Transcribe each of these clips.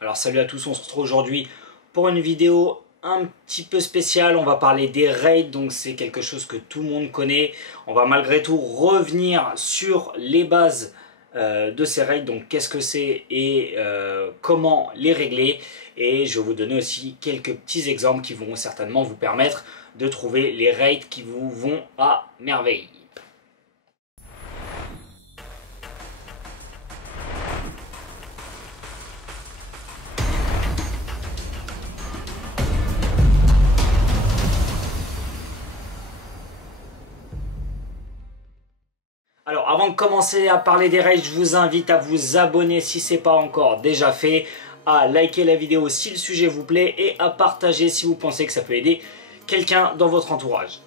Alors salut à tous, on se retrouve aujourd'hui pour une vidéo un petit peu spéciale. On va parler des raids, donc c'est quelque chose que tout le monde connaît. On va malgré tout revenir sur les bases de ces raids, donc qu'est-ce que c'est et comment les régler. Et je vais vous donner aussi quelques petits exemples qui vont certainement vous permettre de trouver les raids qui vous vont à merveille. Alors avant de commencer à parler des raids, je vous invite à vous abonner si ce n'est pas encore déjà fait, à liker la vidéo si le sujet vous plaît et à partager si vous pensez que ça peut aider quelqu'un dans votre entourage.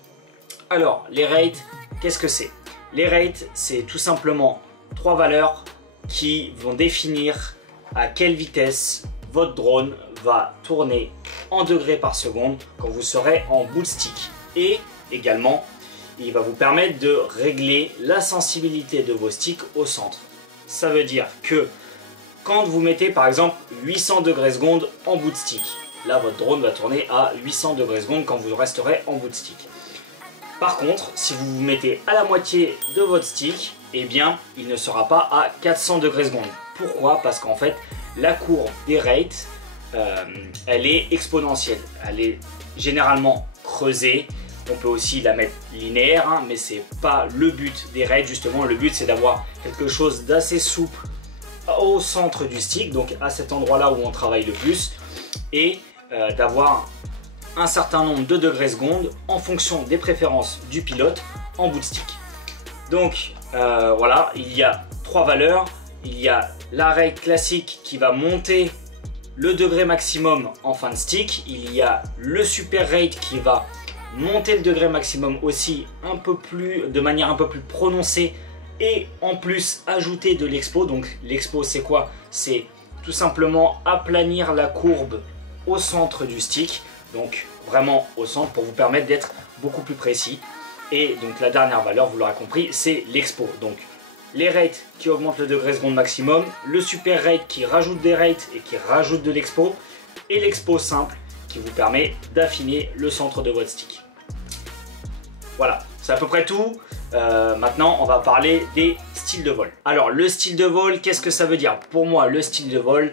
Alors les raids, qu'est-ce que c'est? Les raids, c'est tout simplement trois valeurs qui vont définir à quelle vitesse votre drone va tourner en degrés par seconde quand vous serez en bout de stick. Et également, il va vous permettre de régler la sensibilité de vos sticks au centre. Ça veut dire que quand vous mettez par exemple 800 degrés seconde en bout de stick, là votre drone va tourner à 800 degrés seconde quand vous resterez en bout de stick. Par contre, si vous vous mettez à la moitié de votre stick, eh bien il ne sera pas à 400 degrés seconde. Pourquoi? Parce qu'en fait la courbe des rates, elle est exponentielle. Elle est généralement creusée. On peut aussi la mettre linéaire, hein, mais c'est pas le but des raids justement. Le but c'est d'avoir quelque chose d'assez souple au centre du stick, donc à cet endroit là où on travaille le plus, et d'avoir un certain nombre de degrés secondes en fonction des préférences du pilote en bout de stick. Donc voilà, il y a trois valeurs. Il y a la raid classique qui va monter le degré maximum en fin de stick. Il y a le super raid qui va monter le degré maximum aussi de manière un peu plus prononcée et en plus ajouter de l'expo. Donc l'expo c'est quoi? C'est tout simplement aplanir la courbe au centre du stick, donc vraiment au centre pour vous permettre d'être beaucoup plus précis. Et donc la dernière valeur, vous l'aurez compris, c'est l'expo. Donc les rates qui augmentent le degré seconde maximum, le super rate qui rajoute des rates et qui rajoute de l'expo, et l'expo simple qui vous permet d'affiner le centre de votre stick. Voilà, c'est à peu près tout. Maintenant, on va parler des styles de vol. Alors, le style de vol, qu'est-ce que ça veut dire? Pour moi, le style de vol,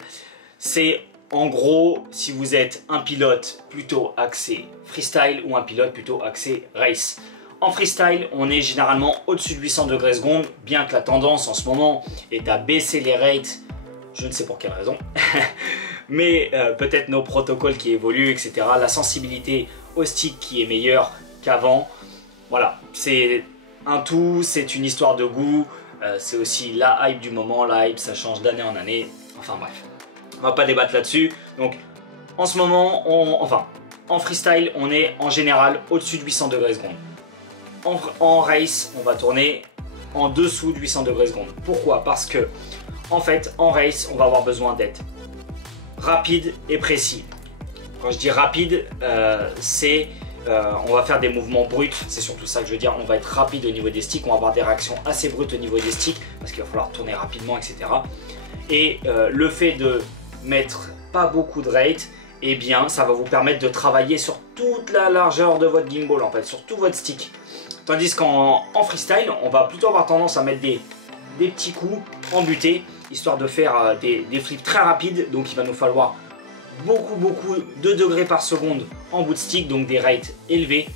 c'est en gros, si vous êtes un pilote plutôt axé freestyle ou un pilote plutôt axé race. En freestyle, on est généralement au-dessus de 800 degrés seconde, bien que la tendance en ce moment est à baisser les rates. Je ne sais pour quelle raison. Mais peut-être nos protocoles qui évoluent, etc. La sensibilité au stick qui est meilleure qu'avant. Voilà, c'est un tout, c'est une histoire de goût, c'est aussi la hype du moment, la hype ça change d'année en année, enfin bref, on va pas débattre là-dessus. Donc en ce moment, en freestyle, on est en général au-dessus de 800 degrés seconde. En race, on va tourner en dessous de 800 degrés seconde. Pourquoi? Parce que en fait, en race, on va avoir besoin d'être rapide et précis. Quand je dis rapide, on va faire des mouvements bruts, c'est surtout ça que je veux dire. On va être rapide au niveau des sticks, on va avoir des réactions assez brutes au niveau des sticks parce qu'il va falloir tourner rapidement, etc. Et le fait de mettre pas beaucoup de rate, eh bien ça va vous permettre de travailler sur toute la largeur de votre gimbal, en fait, sur tout votre stick. Tandis qu'en freestyle, on va plutôt avoir tendance à mettre des petits coups en butée, histoire de faire des flips très rapides. Donc il va nous falloir beaucoup de degrés par seconde en bout de stick, donc des rates élevés,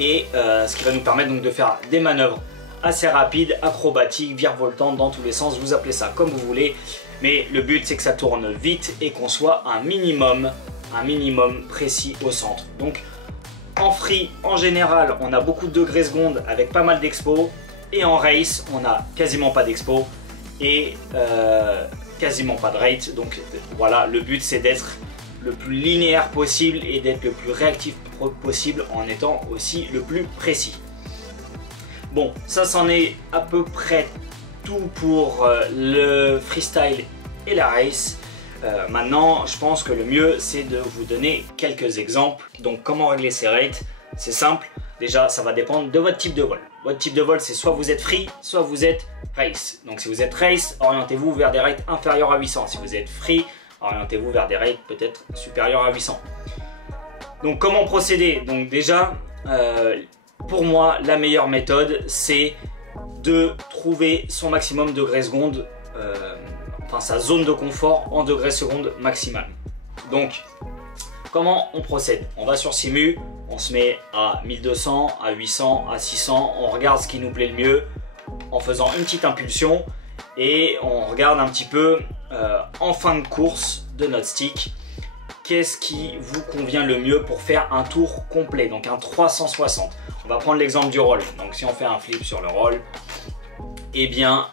et ce qui va nous permettre donc de faire des manœuvres assez rapides, acrobatiques, virevoltantes dans tous les sens, vous appelez ça comme vous voulez, mais le but c'est que ça tourne vite et qu'on soit un minimum précis au centre. Donc en free, en général, on a beaucoup de degrés secondes avec pas mal d'expo, et en race, on a quasiment pas d'expo et quasiment pas de rate. Donc voilà, le but c'est d'être le plus linéaire possible et d'être le plus réactif possible en étant aussi le plus précis. Bon, ça c'en est à peu près tout pour le freestyle et la race. Maintenant, je pense que le mieux c'est de vous donner quelques exemples. Donc comment régler ces rates? C'est simple, déjà ça va dépendre de votre type de vol. Votre type de vol c'est soit vous êtes free, soit vous êtes race. Donc si vous êtes race, orientez-vous vers des rates inférieures à 800. Si vous êtes free, orientez-vous vers des rates peut-être supérieurs à 800. Donc comment procéder? Donc déjà, pour moi, la meilleure méthode, c'est de trouver son maximum degrés secondes, enfin sa zone de confort en degrés secondes maximal. Donc, comment on procède? On va sur Simu, on se met à 1200, à 800, à 600, on regarde ce qui nous plaît le mieux en faisant une petite impulsion et on regarde un petit peu en fin de course de notre stick qu'est-ce qui vous convient le mieux pour faire un tour complet, donc un 360. On va prendre l'exemple du roll. Donc si on fait un flip sur le roll, eh bien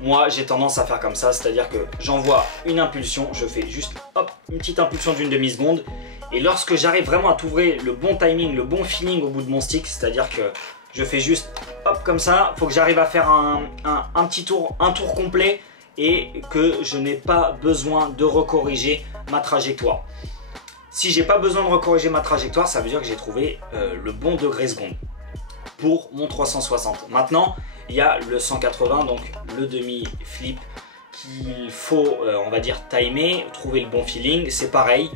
moi j'ai tendance à faire comme ça, c'est-à-dire que j'envoie une impulsion, je fais juste hop, une petite impulsion d'une demi-seconde et lorsque j'arrive vraiment à trouver le bon timing, le bon feeling au bout de mon stick, c'est-à-dire que je fais juste hop comme ça, il faut que j'arrive à faire un petit tour, un tour complet et que je n'ai pas besoin de recorriger ma trajectoire. Si j'ai pas besoin de recorriger ma trajectoire, ça veut dire que j'ai trouvé le bon degré seconde pour mon 360. Maintenant, il y a le 180, donc le demi-flip qu'il faut, on va dire, timer, trouver le bon feeling. C'est pareil,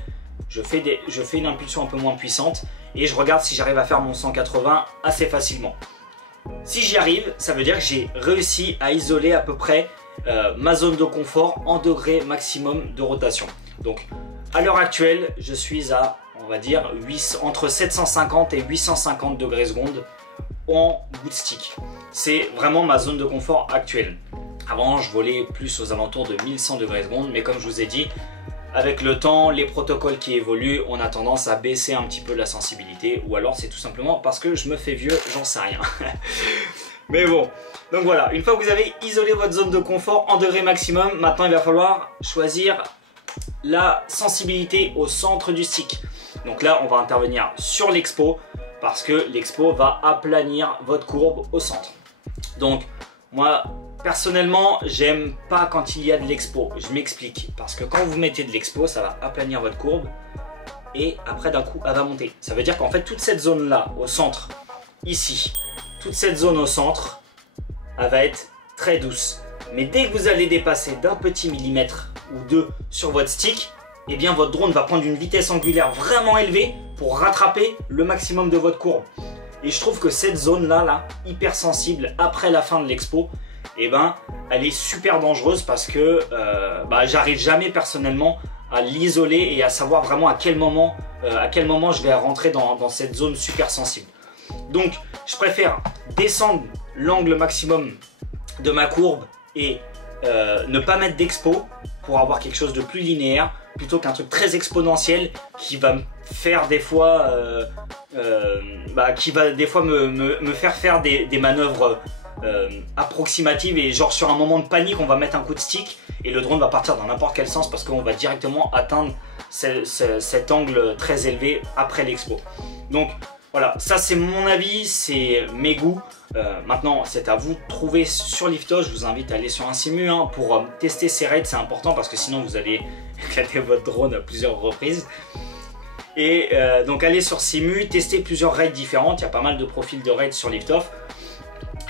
je fais une impulsion un peu moins puissante et je regarde si j'arrive à faire mon 180 assez facilement. Si j'y arrive, ça veut dire que j'ai réussi à isoler à peu près ma zone de confort en degré maximum de rotation. Donc à l'heure actuelle, je suis à, on va dire, entre 750 et 850 degrés secondes en bout de stick. C'est vraiment ma zone de confort actuelle. Avant, je volais plus aux alentours de 1100 degrés secondes, mais comme je vous ai dit, avec le temps, les protocoles qui évoluent, on a tendance à baisser un petit peu la sensibilité, ou alors c'est tout simplement parce que je me fais vieux, j'en sais rien. Mais bon, donc voilà, une fois que vous avez isolé votre zone de confort en degré maximum, maintenant il va falloir choisir la sensibilité au centre du stick. Donc là, on va intervenir sur l'expo parce que l'expo va aplanir votre courbe au centre. Donc moi, personnellement, j'aime pas quand il y a de l'expo. Je m'explique. Parce que quand vous mettez de l'expo, ça va aplanir votre courbe et après d'un coup, elle va monter. Ça veut dire qu'en fait, toute cette zone-là, au centre, ici, toute cette zone au centre, elle va être très douce. Mais dès que vous allez dépasser d'un petit millimètre ou deux sur votre stick, eh bien votre drone va prendre une vitesse angulaire vraiment élevée pour rattraper le maximum de votre courbe. Et je trouve que cette zone-là, hyper sensible après la fin de l'expo, eh ben, elle est super dangereuse parce que j'arrive jamais personnellement à l'isoler et à savoir vraiment à quel moment je vais rentrer dans cette zone super sensible. Donc je préfère descendre l'angle maximum de ma courbe et ne pas mettre d'expo pour avoir quelque chose de plus linéaire plutôt qu'un truc très exponentiel qui va me faire des fois me faire faire des manœuvres approximatives et genre sur un moment de panique on va mettre un coup de stick et le drone va partir dans n'importe quel sens parce qu'on va directement atteindre cet angle très élevé après l'expo. Donc voilà, ça c'est mon avis, c'est mes goûts. Maintenant, c'est à vous de trouver sur Liftosh. Je vous invite à aller sur un Simu pour tester ces raids, c'est important parce que sinon vous allez éclater votre drone à plusieurs reprises. Et donc allez sur Simu, testez plusieurs raids différentes. Il y a pas mal de profils de raids sur Liftoff.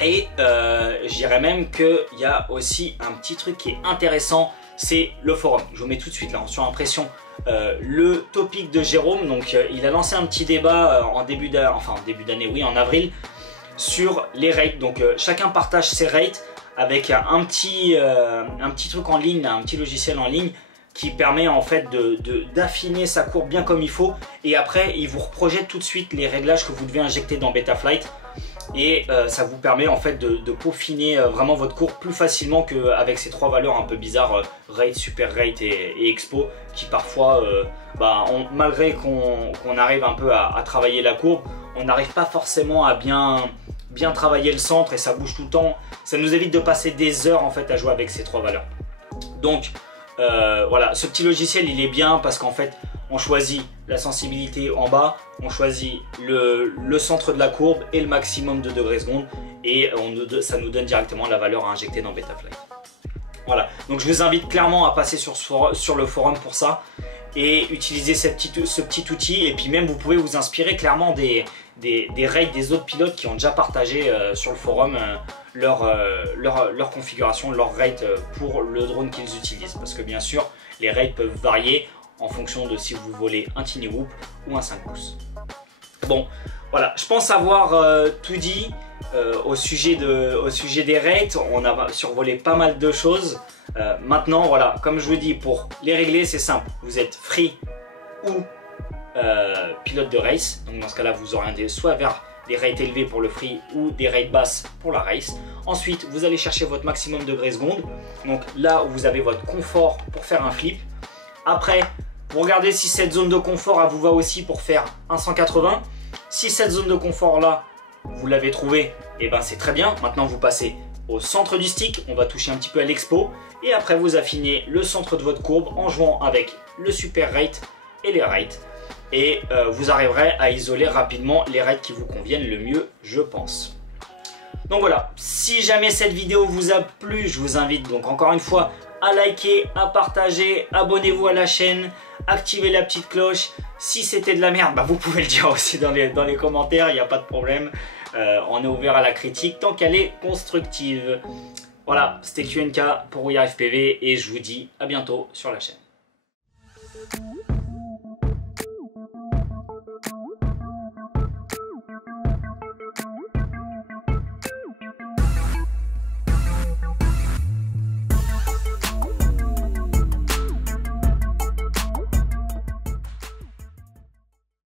Et je dirais même qu'il y a aussi un petit truc qui est intéressant, c'est le forum. Je vous mets tout de suite là sur impression le topic de Jérôme. Donc il a lancé un petit débat en début d'année, oui, en avril, sur les rates. Donc chacun partage ses rates avec un petit truc en ligne, un petit logiciel en ligne qui permet en fait d'affiner sa courbe bien comme il faut. Et après, il vous reprojette tout de suite les réglages que vous devez injecter dans Betaflight. Et ça vous permet en fait de peaufiner vraiment votre courbe plus facilement qu'avec ces trois valeurs un peu bizarres, rate, super rate et expo, qui parfois, malgré qu'on arrive un peu à travailler la courbe, on n'arrive pas forcément à bien travailler le centre et ça bouge tout le temps. Ça nous évite de passer des heures en fait à jouer avec ces trois valeurs. Donc voilà, ce petit logiciel il est bien parce qu'en fait on choisit la sensibilité en bas, on choisit le centre de la courbe et le maximum de degrés secondes et ça nous donne directement la valeur à injecter dans Betaflight. Voilà, donc je vous invite clairement à passer sur le forum pour ça et utiliser ce petit outil. Et puis même vous pouvez vous inspirer clairement des raids des autres pilotes qui ont déjà partagé sur le forum leur configuration, leur rate pour le drone qu'ils utilisent. Parce que bien sûr, Les rates peuvent varier en fonction de si vous volez un tiny whoop ou un 5 pouces. Bon, voilà, je pense avoir tout dit au sujet des rates. On a survolé pas mal de choses. Maintenant, voilà, comme je vous dis, pour les régler, c'est simple. Vous êtes free ou pilote de race. Donc dans ce cas-là, vous orientez soit vers des rates élevés pour le free ou des rates basses pour la race. Ensuite, vous allez chercher votre maximum degrés secondes. Donc là où vous avez votre confort pour faire un flip. Après, vous regardez si cette zone de confort elle vous va aussi pour faire un 180. Si cette zone de confort là, vous l'avez trouvée, et ben c'est très bien. Maintenant, vous passez au centre du stick. On va toucher un petit peu à l'expo. Et après, vous affinez le centre de votre courbe en jouant avec le super rate et les rates. Et vous arriverez à isoler rapidement les rates qui vous conviennent le mieux, je pense. Donc voilà, si jamais cette vidéo vous a plu, je vous invite donc encore une fois à liker, à partager, abonnez-vous à la chaîne, activez la petite cloche. Si c'était de la merde, bah vous pouvez le dire aussi dans les commentaires, il n'y a pas de problème. On est ouvert à la critique tant qu'elle est constructive. Voilà, c'était QNK pour WeAreFPV et je vous dis à bientôt sur la chaîne.